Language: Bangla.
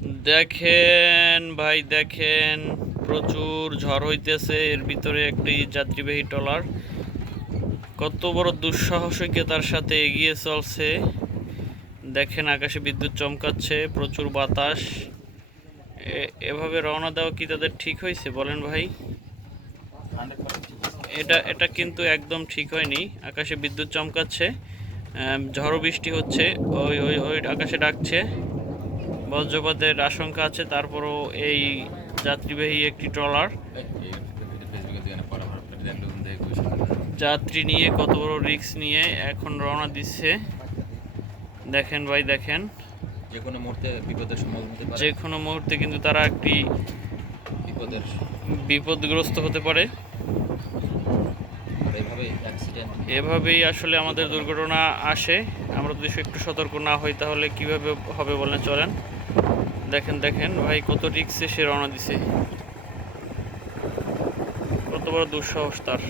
দেখেন ভাই, দেখেন, প্রচুর ঝড় হইতেছে। এর ভিতরে একটি যাত্রীবাহী ট্রলার। কত বড় দুঃসাহসিকতার সাথে এগিয়ে চলছে। দেখেন, আকাশে বিদ্যুৎ চমকাচ্ছে, প্রচুর বাতাস। এভাবে রওনা দেওয়া কি তাদের ঠিক হয়েছে বলেন ভাই? এটা এটা কিন্তু একদম ঠিক হয়নি। আকাশে বিদ্যুৎ চমকাচ্ছে ঝড় বৃষ্টি হচ্ছে, ওই ওই ওই আকাশে ডাকছে। বজ্রপাতের আশঙ্কা আছে তারপরও এই যাত্রীবাহী একটি ট্রলার। যাত্রী নিয়ে কত বড় রিস্ক নিয়ে এখন রওনা দিচ্ছে। দেখেন ভাই দেখেন। যে কোনো মুহূর্তে বিপদের পারে। যে কোনো মুহূর্তে কিন্তু তারা একটি বিপদের বিপদগ্রস্ত হতে পারে। এভাবেই আসলে আমাদের দুর্ঘটনা আসে। আমরা যদি একটু সতর্ক না হই তাহলে কীভাবে হবে বলেন চলেন। দেখেন দেখেন ভাই কত রিক্সে সে রওনা দিছে। কত বড় দুঃসাহস তার।